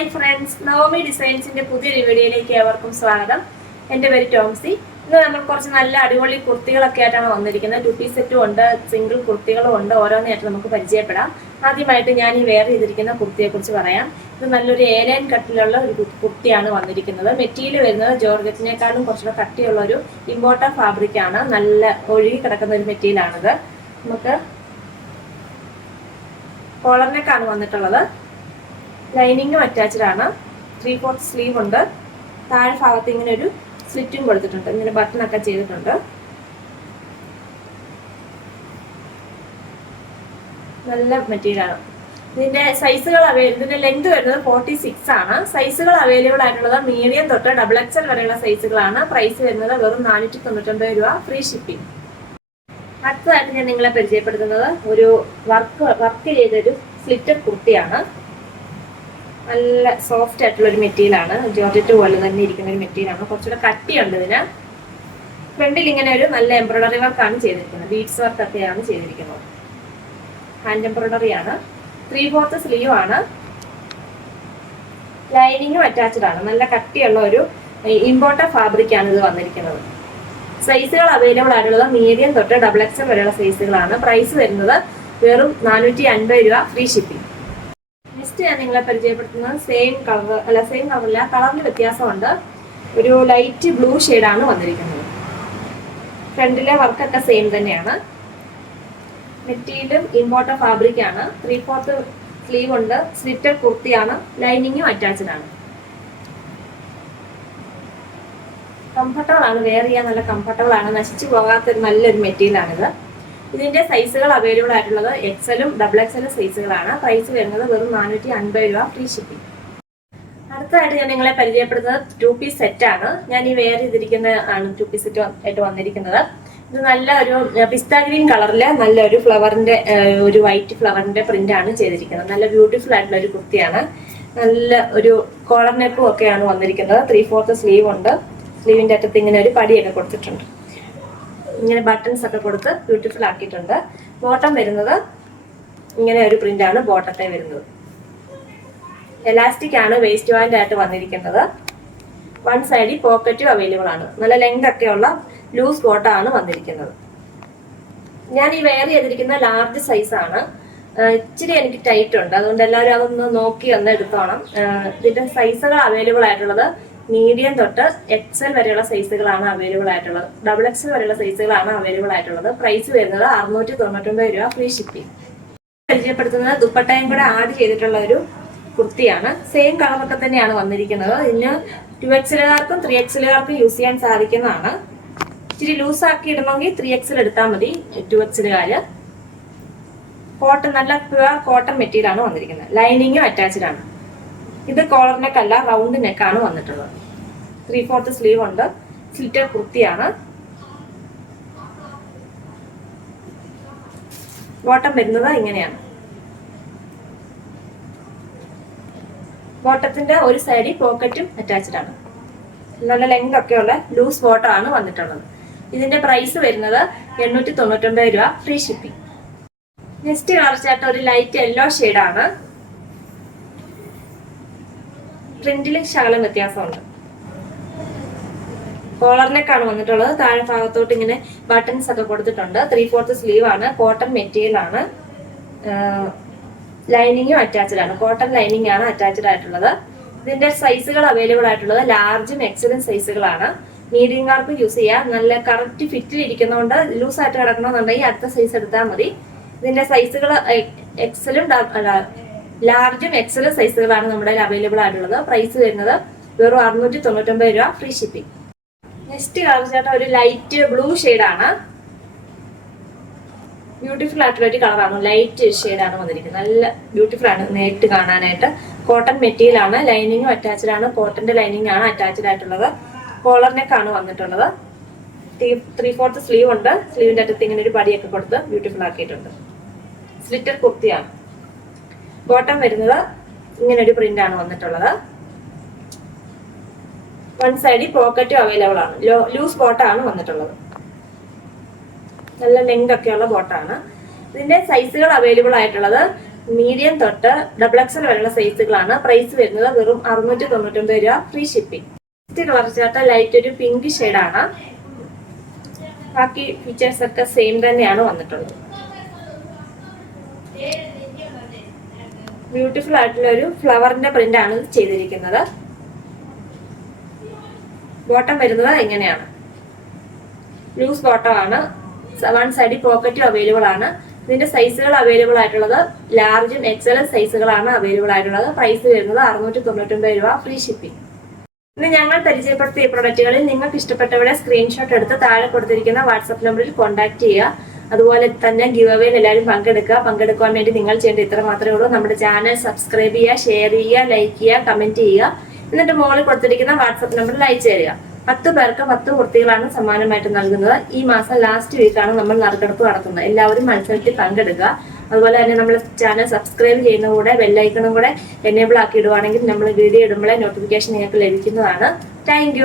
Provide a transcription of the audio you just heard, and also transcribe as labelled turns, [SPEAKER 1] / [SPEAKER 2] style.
[SPEAKER 1] Hi friends Navami ഡിസൈൻസിന്റെ പുതിയൊരു വീഡിയോയിലേക്ക് ഏവർക്കും സ്വാഗതം. എന്റെ പേര് ടോംസി. ഇന്ന് നമ്മൾ കുറച്ച് നല്ല അടിപൊളി കുർത്തികളൊക്കെ ആയിട്ടാണ് വന്നിരിക്കുന്നത്. ടു പീസ് സെറ്റും ഉണ്ട് സിംഗിൾ കുർത്തികളും ഉണ്ട്. ഓരോന്നായിട്ട് നമുക്ക് പരിചയപ്പെടാം. ആദ്യമായിട്ട് ഞാൻ ഈ വെയർ ചെയ്തിരിക്കുന്ന കുർത്തിയെക്കുറിച്ച് പറയാം. ഇത് നല്ലൊരു ഏലൈൻ കട്ടിലുള്ള ഒരു കുർത്തിയാണ് വന്നിരിക്കുന്നത്. മെറ്റീരിയൽ വരുന്നത് ജോർജറ്റിനേക്കാളും കുറച്ചുകൂടെ കട്ടിയുള്ള ഒരു ഇമ്പോർട്ടൻ ഫാബ്രിക് ആണ്. നല്ല ഒഴുകി കിടക്കുന്ന ഒരു മെറ്റീരിയലാണിത്. നമുക്ക് കോളറിനേക്കാണ് വന്നിട്ടുള്ളത്. ലൈനിങ്ങും അറ്റാച്ച്ഡ് ആണ്. ത്രീ ഫോർത്ത് സ്ലീവ് ഉണ്ട്. താഴെ ഭാഗത്ത് ഇങ്ങനെ ഒരു സ്ലിറ്റും കൊടുത്തിട്ടുണ്ട്. ഇങ്ങനെ ബട്ടൺ ഒക്കെ ചെയ്തിട്ടുണ്ട്. നല്ല മെറ്റീരിയൽ ആണ്. ഇതിന്റെ സൈസുകൾ ഇതിന്റെ ലെങ്ത് വരുന്നത് ഫോർട്ടി സിക്സ് ആണ്. സൈസുകൾ അവൈലബിൾ ആയിട്ടുള്ളത് മീഡിയം തൊട്ട് ഡബിൾ എക്സൽ വരെയുള്ള സൈസുകളാണ് പ്രൈസ് വരുന്നത് വെറും നാനൂറ്റി തൊണ്ണൂറ്റൊമ്പത് രൂപ ഫ്രീ ഷിപ്പിംഗ് അടുത്തതായിട്ട് ഞാൻ നിങ്ങളെ പരിചയപ്പെടുത്തുന്നത് ഒരു വർക്ക് വർക്ക് ചെയ്തൊരു സ്ലിറ്റഡ് കുർത്തിയാണ് നല്ല സോഫ്റ്റ് ആയിട്ടുള്ള ഒരു മെറ്റീരിയൽ ആണ് ജോർജറ്റ് പോലെ തന്നെ ഇരിക്കുന്ന ഒരു മെറ്റീരിയൽ ആണ് കുറച്ചുകൂടെ കട്ടിയുണ്ട് ഇതിന്. ഫ്രണ്ടിൽ ഇങ്ങനെ ഒരു നല്ല എംബ്രോയിഡറി വർക്കാണ് ചെയ്തിരിക്കുന്നത്. ബീഡ്സ് വർക്ക് ഒക്കെയാണ് ചെയ്തിരിക്കുന്നത്. ഹാൻഡ് എംബ്രോയിഡറി ആണ്. ത്രീ ഫോർത്ത് സ്ലീവ് ആണ്. ലൈനിങ്ങും അറ്റാച്ച്ഡ് ആണ്. നല്ല കട്ടിയുള്ള ഒരു ഇമ്പോർട്ട ഫാബ്രിക് ആണ് ഇത് വന്നിരിക്കുന്നത്. സൈസുകൾ അവൈലബിൾ ആയിട്ടുള്ളത് മീഡിയം തൊട്ട് ഡബിൾ എക്സൽ വരെയുള്ള സൈസുകളാണ് പ്രൈസ് വരുന്നത് വെറും നാനൂറ്റി അൻപത് രൂപ ഫ്രീ ഷിപ്പിംഗ് നെക്സ്റ്റ് ഞാൻ നിങ്ങളെ പരിചയപ്പെടുത്തുന്നത് സെയിം കളർ അല്ല സെയിം കളറില്ല കളറിന് വ്യത്യാസമുണ്ട്. ഒരു ലൈറ്റ് ബ്ലൂ ആണ് വന്നിരിക്കുന്നത്. ഫ്രണ്ടിലെ വർക്കൊക്കെ സെയിം തന്നെയാണ്. മെറ്റീരിയലും ഇമ്പോർട്ട ഫാബ്രിക് ആണ്. ത്രീ ഫോർത്ത് സ്ലീവ് ഉണ്ട്. സ്ലിറ്റർ കുർത്തിയാണ്. ലൈനിങ്ങും അറ്റാച്ച്ഡ് ആണ്. കംഫർട്ടബിൾ ആണ്. വെയർ ചെയ്യാൻ നല്ല കംഫർട്ടബിൾ ആണ്. നശിച്ചു പോകാത്തൊരു നല്ലൊരു മെറ്റീരിയൽ ആണിത് ഇതിന്റെ സൈസുകൾ അവൈലബിൾ ആയിട്ടുള്ളത് എക്സലും ഡബിൾ എക്സലും സൈസുകളാണ് പ്രൈസ് വരുന്നത് വെറും നാനൂറ്റി അൻപത് രൂപ ഫ്രീ ഷിപ്പിംഗ് അടുത്തതായിട്ട് ഞാൻ നിങ്ങളെ പരിചയപ്പെടുത്തുന്നത് ടു പീസ് സെറ്റ് ആണ്. ഞാൻ ഈ വെയർ ചെയ്തിരിക്കുന്ന ആണ് ടു പീസ് സെറ്റ് ആയിട്ട് വന്നിരിക്കുന്നത്. ഇത് നല്ല ഒരു പിസ്ത ഗ്രീൻ കളറിലെ നല്ല ഒരു ഫ്ലവറിന്റെ ഒരു വൈറ്റ് ഫ്ലവറിന്റെ പ്രിന്റ് ആണ് ചെയ്തിരിക്കുന്നത്. നല്ല ബ്യൂട്ടിഫുൾ ആയിട്ടുള്ള ഒരു കുർത്തിയാണ്. നല്ല ഒരു കോളർ നെക്കും ഒക്കെയാണ് വന്നിരിക്കുന്നത്. ത്രീ ഫോർത്ത് സ്ലീവ് ഉണ്ട്. സ്ലീവിന്റെ അറ്റത്ത് ഇങ്ങനെ ഒരു പടിയൊക്കെ കൊടുത്തിട്ടുണ്ട്. ഇങ്ങനെ ബട്ടൺസ് ഒക്കെ കൊടുത്ത് ബ്യൂട്ടിഫുൾ ആക്കിയിട്ടുണ്ട്. ബോട്ടം വരുന്നത് ഇങ്ങനെ ഒരു പ്രിന്റ് ആണ് ബോട്ടത്തെ വരുന്നത്. എലാസ്റ്റിക് ആണ് വേസ്റ്റ് ബാൻഡ് ആയിട്ട് വന്നിരിക്കുന്നത്. വൺ സൈഡിൽ പോക്കറ്റും അവൈലബിൾ ആണ്. നല്ല ലെങ്ത് ഒക്കെയുള്ള ലൂസ് ബോട്ടം ആണ് വന്നിരിക്കുന്നത്. ഞാൻ ഈ വെയർ ചെയ്തിരിക്കുന്ന ലാർജ് സൈസ് ആണ്. ഇച്ചിരി എനിക്ക് ടൈറ്റ് ഉണ്ട്. അതുകൊണ്ട് എല്ലാവരും അതൊന്ന് നോക്കി ഒന്ന് എടുത്തോണം. ഇതിന്റെ സൈസുകൾ അവൈലബിൾ ആയിട്ടുള്ളത് മീഡിയം തൊട്ട് എക്സൽ വരെയുള്ള സൈസുകളാണ് അവൈലബിൾ ആയിട്ടുള്ളത്. ഡബിൾ എക്സൽ വരെയുള്ള സൈസുകളാണ് അവൈലബിൾ ആയിട്ടുള്ളത്. പ്രൈസ് വരുന്നത് അറുന്നൂറ്റി തൊണ്ണൂറ്റൊമ്പത് രൂപ ഫ്രീ ഷിപ്പിംഗ് പരിചയപ്പെടുത്തുന്നത് ദുപ്പട്ടയും കൂടെ ആഡ് ചെയ്തിട്ടുള്ള ഒരു കുർത്തിയാണ്. സെയിം കളറൊക്കെ തന്നെയാണ് വന്നിരിക്കുന്നത്. ഇതിന് ടു എക്സലുകാർക്കും ത്രീ എക്സലുകാർക്കും യൂസ് ചെയ്യാൻ സാധിക്കുന്നതാണ്. ഇച്ചിരി ലൂസ് ആക്കി ഇടണമെങ്കിൽ ത്രീ എക്സൽ എടുത്താൽ മതി ടു എക്സലുകാർ കോട്ടൺ നല്ല പ്യുവർ കോട്ടൺ മെറ്റീരിയലാണ് വന്നിരിക്കുന്നത്. ലൈനിങ്ങും അറ്റാച്ച്ഡ് ആണ്. ഇത് കോളർ നെക്ക് അല്ല റൗണ്ട് നെക്കാണ് വന്നിട്ടുള്ളത്. ത്രീ ഫോർത്ത് സ്ലീവ് ഉണ്ട്. സ്ലിറ്റർ കുർത്തിയാണ്. ബോട്ടം വരുന്നത് ഇങ്ങനെയാണ്. ബോട്ടത്തിന്റെ ഒരു സൈഡിൽ പോക്കറ്റും അറ്റാച്ച്ഡ് ആണ്. നല്ല ലെങ്ത് ഒക്കെയുള്ള ലൂസ് ആണ് വന്നിട്ടുള്ളത്. ഇതിന്റെ പ്രൈസ് വരുന്നത് എണ്ണൂറ്റി തൊണ്ണൂറ്റൊമ്പത് രൂപ ഫ്രീ ഷിപ്പിംഗ് നെക്സ്റ്റ് കളർ ചാട്ട ഒരു ലൈറ്റ് യെല്ലോ ഷെയ്ഡാണ് പ്രിന്റിൽ ശകലം വ്യത്യാസമുണ്ട്. കോളറിനേക്കാണ് വന്നിട്ടുള്ളത്. താഴെ ഭാഗത്തോട്ട് ഇങ്ങനെ ബട്ടൺസ് ഒക്കെ കൊടുത്തിട്ടുണ്ട്. ത്രീ ഫോർത്ത് സ്ലീവ് ആണ്. കോട്ടൺ മെറ്റീരിയൽ ആണ്. ലൈനിങ്ങും അറ്റാച്ച്ഡ് ആണ്. കോട്ടൺ ലൈനിങ് ആണ് അറ്റാച്ച്ഡ് ആയിട്ടുള്ളത്. ഇതിന്റെ സൈസുകൾ അവൈലബിൾ ആയിട്ടുള്ളത് ലാർജും എക്സലും സൈസുകളാണ് മീഡിയംകാർക്ക് യൂസ് ചെയ്യാം. നല്ല കറക്റ്റ് ഫിറ്റിൽ ഇരിക്കുന്നതുകൊണ്ട് ലൂസ് ആയിട്ട് കിടക്കണമെന്നുണ്ടെങ്കിൽ അടുത്ത സൈസ് എടുത്താൽ മതി. ഇതിന്റെ സൈസുകൾ എക്സലും ലാർജും എക്സലും സൈസുകളാണ് നമ്മുടെ അവൈലബിൾ ആയിട്ടുള്ളത്. പ്രൈസ് വരുന്നത് വെറും അറുന്നൂറ്റി തൊണ്ണൂറ്റൊമ്പത് രൂപ ഫ്രീ ഷിപ്പിംഗ് നെക്സ്റ്റ് കളർ ചേട്ടാ ഒരു ലൈറ്റ് ബ്ലൂ ആണ്. ബ്യൂട്ടിഫുൾ ആയിട്ടുള്ള ഒരു കളറാണ് ലൈറ്റ് ആണ് വന്നിരിക്കുന്നത്. നല്ല ബ്യൂട്ടിഫുൾ ആണ് നേരിട്ട് കാണാനായിട്ട്. കോട്ടൺ മെറ്റീരിയൽ ആണ്. ലൈനിങ്ങും അറ്റാച്ച്ഡ് ആണ്. കോട്ടന്റെ ലൈനിങ് ആണ് അറ്റാച്ച്ഡ് ആയിട്ടുള്ളത്. കോളർ നെക്ക് ആണ് വന്നിട്ടുള്ളത്. ത്രീ ഫോർത്ത് സ്ലീവ് ഉണ്ട്. സ്ലീവിന്റെ അറ്റത്ത് ഇങ്ങനെ ഒരു പടിയൊക്കെ കൊടുത്ത് ബ്യൂട്ടിഫുൾ ആക്കിയിട്ടുണ്ട്. സ്ലിറ്റർ കുർത്തിയാണ്. ബോട്ടം വരുന്നത് ഇങ്ങനെ ഒരു പ്രിന്റ് ആണ് വന്നിട്ടുള്ളത്. വൺ സൈഡിൽ പോക്കറ്റും അവൈലബിൾ ആണ്. ലൂസ് ബോട്ടാണ് വന്നിട്ടുള്ളത്. നല്ല ലെങ്ത് ഒക്കെയുള്ള ബോട്ടാണ് ഇതിന്റെ സൈസുകൾ അവൈലബിൾ ആയിട്ടുള്ളത് മീഡിയം തൊട്ട് ഡബിൾ എക്സൽ വരെയുള്ള സൈസുകളാണ് പ്രൈസ് വരുന്നത് വെറും അറുന്നൂറ്റി തൊണ്ണൂറ്റൊമ്പത് രൂപ ഫ്രീ ഷിപ്പിംഗ് ഫസ്റ്റ് കളർ ചേർത്ത ലൈറ്റ് ഒരു പിങ്ക് ഷെയ്ഡാണ് ബാക്കി ഫീച്ചേഴ്സ് ഒക്കെ സെയിം തന്നെയാണ് വന്നിട്ടുള്ളത്. ബ്യൂട്ടിഫുൾ ആയിട്ടുള്ള ഒരു ഫ്ലവറിന്റെ പ്രിന്റ് ആണ് ചെയ്തിരിക്കുന്നത്. ബോട്ടം വരുന്നത് എങ്ങനെയാണ്? ലൂസ് ബോട്ടം ആണ്. വൺ സൈഡിൽ പോക്കറ്റും അവൈലബിൾ ആണ്. ഇതിന്റെ സൈസുകൾ അവൈലബിൾ ആയിട്ടുള്ളത് ലാർജും എക്സലും സൈസുകളാണ് അവൈലബിൾ ആയിട്ടുള്ളത്. പ്രൈസ് വരുന്നത് അറുന്നൂറ്റി തൊണ്ണൂറ്റൊമ്പത് രൂപ ഫ്രീ ഷിപ്പിംഗ് ഇന്ന് ഞങ്ങൾ പരിചയപ്പെടുത്തിയ പ്രൊഡക്റ്റുകളിൽ നിങ്ങൾക്ക് ഇഷ്ടപ്പെട്ടവരെ സ്ക്രീൻഷോട്ട് എടുത്ത് താഴെ കൊടുത്തിരിക്കുന്ന വാട്സപ്പ് നമ്പറിൽ കോൺടാക്ട് ചെയ്യുക. അതുപോലെ തന്നെ ഗിവ് അവേയിൽ എല്ലാവരും പങ്കെടുക്കുക. പങ്കെടുക്കാൻ വേണ്ടി നിങ്ങൾ ചെയ്യേണ്ടത് ഇത്ര മാത്രമേ ഉള്ളൂ. നമ്മുടെ ചാനൽ സബ്സ്ക്രൈബ് ചെയ്യുക ഷെയർ ചെയ്യുക ലൈക്ക് ചെയ്യുക കമന്റ് ചെയ്യുക. എന്നിട്ട് മോളിൽ കൊടുത്തിരിക്കുന്ന വാട്സപ്പ് നമ്പറിൽ അയച്ചു തരിക. പത്ത് പേർക്ക് പത്ത് കുർത്തികളാണ് സമ്മാനമായിട്ട് നൽകുന്നത്. ഈ മാസം ലാസ്റ്റ് വീക്കാണ് നമ്മൾ നറുക്കെടുപ്പ് നടത്തുന്നത്. എല്ലാവരും മത്സരത്തിൽ പങ്കെടുക്കുക. അതുപോലെ തന്നെ നമ്മൾ ചാനൽ സബ്സ്ക്രൈബ് ചെയ്യുന്ന കൂടെ ബെല്ലൈക്കണും കൂടെ എനേബിൾ ആക്കി ഇടുവാണെങ്കിൽ നമ്മൾ വീഡിയോ ഇടുമ്പോഴേ നോട്ടിഫിക്കേഷൻ നിങ്ങൾക്ക് ലഭിക്കുന്നതാണ്. താങ്ക്